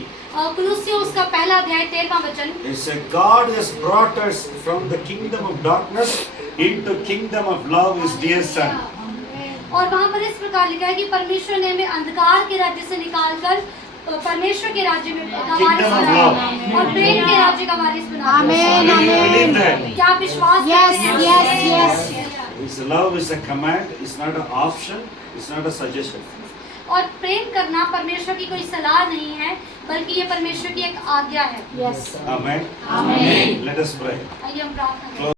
कुलुस्सियों उसका पहला अध्याय 13वां वचन, It says, God has brought us from the kingdom of darkness into kingdom of love, His dear Son. और वहाँ पर इस प्रकार लिखा है कि परमेश्वर ने हमें अंधकार के राज्य से निकालकर परमेश्वर के राज्य में का वारिस Kingdom of बनाया love. और प्रेम के राज्य का वारिस बनाया। Amen. Do you believe that? क्या आप विश्वास Yes, करते हैं? yes, It's love is a command, it's not an option, it's not a suggestion. और प्रेम करना परमेश्वर की कोई सलाह नहीं है बल्कि ये परमेश्वर की एक आज्ञा है। Yes. Amen. Amen. Let us pray. आइए हम प्रार्थना करें।